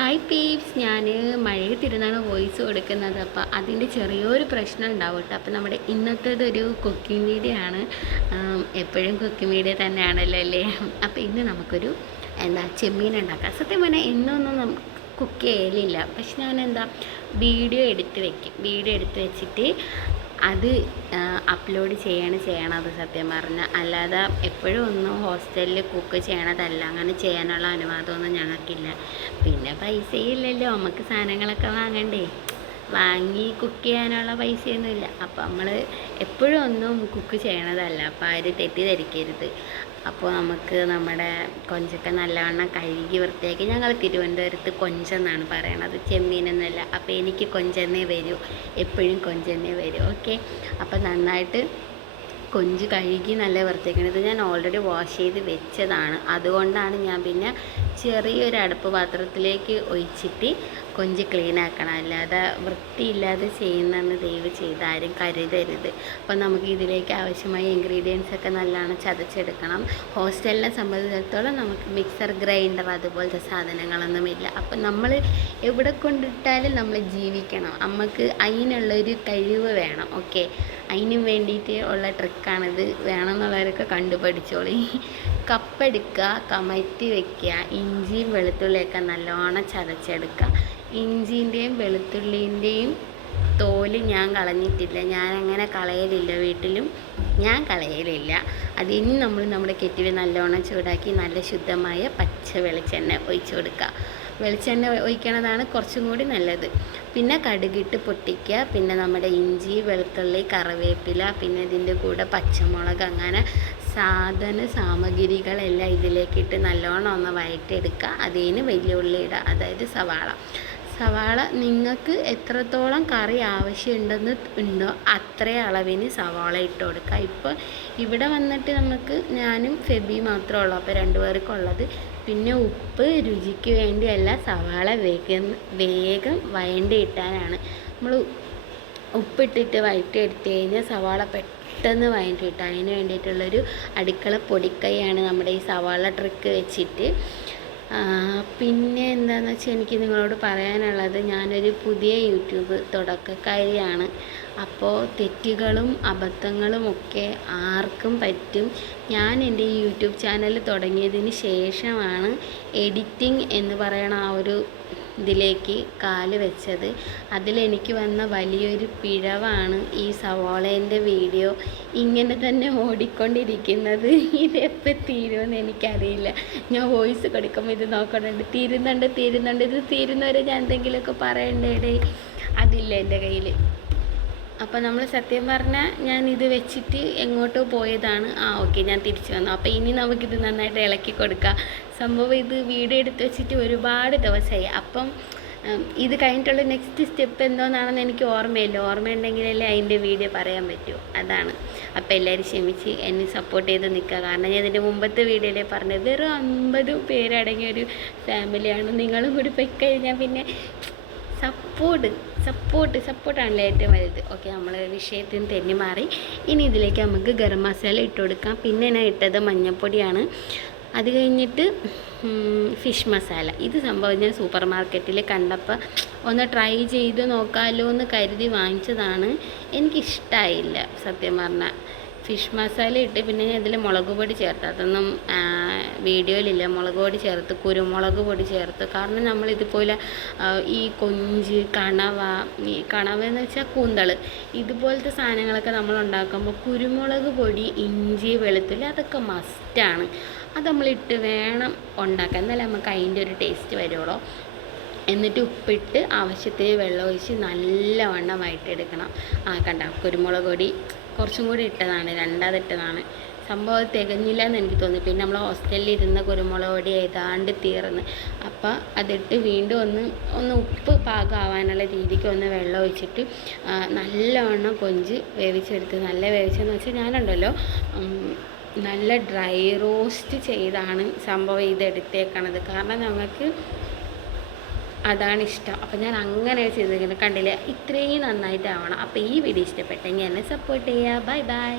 Hi Pepys, ഞാൻ മഴയത്തിരുന്നാണ് voice കൊടുക്കുന്നത്. അപ്പോൾ അതിൻ്റെ ചെറിയൊരു പ്രശ്നം ഉണ്ടാവും കേട്ടോ. അപ്പോൾ നമ്മുടെ ഇന്നത്തേതൊരു കുക്കിംഗ് വീഡിയോ ആണ്. എപ്പോഴും കുക്കിംഗ് വീഡിയോ തന്നെയാണല്ലോ അല്ലേ. അപ്പോൾ ഇന്ന് നമുക്കൊരു ചെമ്മീൻ ഉണ്ടാക്കാം. സത്യം പറഞ്ഞാൽ എന്നൊന്നും കുക്ക് ചെയ്യലില്ല, പക്ഷെ ഞാൻ വീഡിയോ എടുത്ത് വെച്ചിട്ട് അത് അപ്ലോഡ് ചെയ്യണം. അത് സത്യം പറഞ്ഞാൽ അല്ലാതെ എപ്പോഴും ഒന്നും ഹോസ്റ്റലിൽ കുക്ക് ചെയ്യണതല്ല. അങ്ങനെ ചെയ്യാനുള്ള അനുവാദമൊന്നും ഞങ്ങൾക്കില്ല. പിന്നെ പൈസയില്ലല്ലോ, നമുക്ക് സാധനങ്ങളൊക്കെ വാങ്ങി കുക്ക് ചെയ്യാനുള്ള പൈസയൊന്നുമില്ല. അപ്പോൾ നമ്മൾ എപ്പോഴും ഒന്നും കുക്ക് ചെയ്യണതല്ല. അപ്പോൾ ആരും തെറ്റിദ്ധരിക്കരുത്. അപ്പോൾ നമുക്ക് നമ്മുടെ കൊഞ്ചൊക്കെ നല്ലവണ്ണം കഴുകി വൃത്തിയാക്കി, ഞങ്ങൾ തിരുവനന്തപുരത്ത് കൊഞ്ചെന്നാണ് പറയണത്, ചെമ്മീനെന്നല്ല. അപ്പോൾ എനിക്ക് കൊഞ്ചെന്നേ വരൂ, എപ്പോഴും കൊഞ്ചെന്നേ വരൂ. ഓക്കെ, അപ്പോൾ നന്നായിട്ട് കൊഞ്ച് കഴുകി നല്ല വൃത്തിയാക്കുന്നത്. ഞാൻ ഓൾറെഡി വാഷ് ചെയ്ത് വെച്ചതാണ്. അതുകൊണ്ടാണ് ഞാൻ പിന്നെ ചെറിയൊരു അടുപ്പ് പാത്രത്തിലേക്ക് ഒഴിച്ചിട്ട് കൊഞ്ച് ക്ലീൻ ആക്കണം. അല്ലാതെ വൃത്തിയില്ലാതെ ചെയ്യുന്നതെന്ന് ദയവ് ചെയ്ത് ആരും കരുതരുത്. അപ്പോൾ നമുക്ക് ഇതിലേക്ക് ആവശ്യമായ ഇൻഗ്രീഡിയൻസ് ഒക്കെ നല്ലോണം ചതച്ചെടുക്കണം. ഹോസ്റ്റലിനെ സംബന്ധിച്ചിടത്തോളം നമുക്ക് മിക്സർ ഗ്രൈൻഡർ അതുപോലത്തെ സാധനങ്ങളൊന്നുമില്ല. അപ്പം നമ്മൾ എവിടെ കൊണ്ടിട്ടാലും നമ്മൾ ജീവിക്കണം. നമുക്ക് അതിനുള്ളൊരു കഴിവ് വേണം. ഓക്കെ, അതിന് വേണ്ടിയിട്ട് ഉള്ള ട്രിക്കാണിത്. വേണമെന്നുള്ളവരൊക്കെ കണ്ടുപഠിച്ചോളി. കപ്പെടുക്കുക, കമഴ്ത്തി വയ്ക്കുക, ഇഞ്ചിയും വെളുത്തുള്ളിയൊക്കെ നല്ലോണം ചതച്ചെടുക്കുക. ഇഞ്ചിൻ്റെയും വെളുത്തുള്ളിൻ്റെയും തോല് ഞാൻ കളഞ്ഞിട്ടില്ല, ഞാനങ്ങനെ കളയലില്ല, വീട്ടിലും ഞാൻ കളയലില്ല. അതിന് നമ്മുടെ കെറ്റിൽ നല്ലോണം ചൂടാക്കി നല്ല ശുദ്ധമായ പച്ച വെളിച്ചെണ്ണ ഒഴിച്ചു കൊടുക്കുക. വെളിച്ചെണ്ണ ഒഴിക്കണതാണ് കുറച്ചും കൂടി നല്ലത്. പിന്നെ കടുകിട്ട് പൊട്ടിക്കുക. പിന്നെ നമ്മുടെ ഇഞ്ചി, വെളുത്തുള്ളി, കറിവേപ്പില, പിന്നെ ഇതിൻ്റെ കൂടെ പച്ചമുളക്, അങ്ങനെ സാമഗ്രികളെല്ലാം ഇതിലേക്കിട്ട് നല്ലോണം ഒന്ന് വഴറ്റിയെടുക്കുക. അതിന് വലിയ ഉള്ളി ഇടുക, അതായത് സവാള നിങ്ങൾക്ക് എത്രത്തോളം കറി ഉണ്ടോ അത്രയും അളവിന് സവാള ഇട്ട് കൊടുക്കുക. ഇപ്പോൾ ഇവിടെ വന്നിട്ട് ഞാനും ഫെബി മാത്രമേ ഉള്ളൂ, അപ്പോൾ 2 പേർക്കുള്ളത്. പിന്നെ ഉപ്പ് രുചിക്ക് വേണ്ടിയല്ല, സവാള വേഗം വഴണ്ടിയിട്ടാനാണ്. നമ്മൾ ഉപ്പിട്ടിട്ട് വഴറ്റിയെടുത്ത് കഴിഞ്ഞാൽ സവാള പെട്ടെന്ന് വഴണ്ടിയിട്ട്, അതിന് വേണ്ടിയിട്ടുള്ളൊരു അടുക്കള പൊടിക്കൈയാണ് നമ്മുടെ ഈ സവാള ട്രിക്ക് വെച്ചിട്ട്. പിന്നെ എന്താണെന്ന് വെച്ചാൽ എനിക്ക് നിങ്ങളോട് പറയാനുള്ളത്, ഞാനൊരു പുതിയ യൂട്യൂബ് തുടക്കക്കാരിയാണ്. അപ്പോൾ തെറ്റുകളും അബദ്ധങ്ങളും ഒക്കെ ആർക്കും പറ്റും. ഞാൻ എൻ്റെ ഈ യൂട്യൂബ് ചാനൽ തുടങ്ങിയതിന് ശേഷമാണ് എഡിറ്റിംഗ് എന്ന് പറയണ ആ ഒരു ഇതിലേക്ക് കാല് വെച്ചത്. അതിലെനിക്ക് വന്ന വലിയൊരു പിഴവാണ് ഈ സവാളേൻ്റെ വീഡിയോ ഇങ്ങനെ തന്നെ ഓടിക്കൊണ്ടിരിക്കുന്നത്. ഇതെപ്പോൾ തീരുമെന്ന് എനിക്കറിയില്ല. ഞാൻ വോയിസ് കൊടുക്കുമ്പോൾ ഇത് നോക്കണുണ്ട്, തീരുന്നുണ്ട്, ഇത് തീരുന്നവരെ ഞാൻ എന്തെങ്കിലുമൊക്കെ പറയണ്ടേ. അതില്ല എൻ്റെ കയ്യിൽ. അപ്പോൾ നമ്മൾ സത്യം പറഞ്ഞാൽ ഞാൻ ഇത് വെച്ചിട്ട് എങ്ങോട്ടോ പോയതാണ്. ഓക്കെ, ഞാൻ തിരിച്ചു വന്നു. അപ്പോൾ ഇനി നമുക്കിത് നന്നായിട്ട് ഇളക്കി കൊടുക്കാം. സംഭവം ഇത് വീഡിയോ എടുത്ത് വെച്ചിട്ട് ഒരുപാട് ദിവസമായി. അപ്പം ഇത് കഴിഞ്ഞിട്ടുള്ള നെക്സ്റ്റ് സ്റ്റെപ്പ് എന്തോന്നാണെന്ന് എനിക്ക് ഓർമ്മയുണ്ടെങ്കിലല്ലേ അതിൻ്റെ വീഡിയോ പറയാൻ പറ്റൂ. അതാണ്. അപ്പോൾ എല്ലാവരും ക്ഷമിച്ച് എന്നെ സപ്പോർട്ട് ചെയ്ത് നിൽക്കുക. കാരണം ഞാൻ ഇതിൻ്റെ മുമ്പത്തെ വീഡിയോയിലേ പറഞ്ഞത് വെറും 50 പേരടങ്ങിയൊരു ഫാമിലിയാണ്. നിങ്ങളും കൂടി പോയിക്കഴിഞ്ഞാൽ പിന്നെ സപ്പോർട്ടാണല്ലോ ഏറ്റവും വലുത്. ഓക്കെ, നമ്മൾ വിഷയത്തിന് തെന്നി മാറി. ഇനി ഇതിലേക്ക് നമുക്ക് ഗരം മസാല ഇട്ട് കൊടുക്കാം. പിന്നെ ഞാൻ ഇട്ടത് മഞ്ഞൾപ്പൊടിയാണ്. അത് കഴിഞ്ഞിട്ട് ഫിഷ് മസാല. ഇത് സംഭവം ഞാൻ സൂപ്പർ മാർക്കറ്റിൽ കണ്ടപ്പോൾ ഒന്ന് ട്രൈ ചെയ്ത് നോക്കാമല്ലോ എന്ന് കരുതി വാങ്ങിച്ചതാണ്. എനിക്കിഷ്ടമായില്ല സത്യം പറഞ്ഞാൽ. ഫിഷ് മസാല ഇട്ട് പിന്നെ ഞാൻ ഇതിൽ മുളക് പൊടി ചേർത്ത്, അതൊന്നും വീഡിയോയിലില്ല. മുളക് പൊടി ചേർത്ത്, കുരുമുളക് പൊടി ചേർത്ത്. കാരണം നമ്മളിതുപോലെ ഈ കൊഞ്ച്, കണവ എന്ന് വെച്ചാൽ കൂന്തൾ, ഇതുപോലത്തെ സാധനങ്ങളൊക്കെ നമ്മൾ ഉണ്ടാക്കുമ്പോൾ കുരുമുളക് പൊടി, ഇഞ്ചി, വെളുത്തുള്ളി അതൊക്കെ മസ്റ്റാണ്. അത് നമ്മളിട്ട് വേണം ഉണ്ടാക്കാൻ, എന്നാലേ നമുക്ക് അതിൻ്റെ ഒരു ടേസ്റ്റ് വരുള്ളൂ. എന്നിട്ട് ഉപ്പിട്ട് ആവശ്യത്തിന് വെള്ളം ഒഴിച്ച് നല്ലവണ്ണം വഴറ്റിയെടുക്കണം. കണ്ട, കുരുമുളക് പൊടി കുറച്ചും കൂടി ഇട്ടതാണ്, 2 ഇട്ടതാണ്. സംഭവം തികഞ്ഞില്ല എന്ന് എനിക്ക് തോന്നി. പിന്നെ നമ്മൾ ഹോസ്റ്റലിൽ ഇരുന്ന കുരുമുളക് പൊടി ഏതാണ്ട് തീർന്ന്. അപ്പോൾ അതിട്ട് വീണ്ടും ഒന്ന് ഉപ്പ് പാകമാവാനുള്ള രീതിക്ക് ഒന്ന് വെള്ളം ഒഴിച്ചിട്ട് നല്ലവണ്ണം കൊഞ്ച് വേവിച്ചെടുത്ത്. നല്ല വേവിച്ചെന്ന് വെച്ചാൽ ഞാനുണ്ടല്ലോ നല്ല ഡ്രൈ റോസ്റ്റ് ചെയ്താണ് സംഭവം ഇതെടുത്തേക്കണത്. കാരണം ഞങ്ങൾക്ക് അതാണ് ഇഷ്ടം. അപ്പോൾ ഞാൻ അങ്ങനെ ചെയ്തിരിക്കുന്നത്. കണ്ടില്ലേ, ഇത്രയും നന്നായിട്ടാവണം. അപ്പോൾ ഈ വീഡിയോ ഇഷ്ടപ്പെട്ടെങ്കിൽ എന്നെ സപ്പോർട്ട് ചെയ്യുക. ബൈ.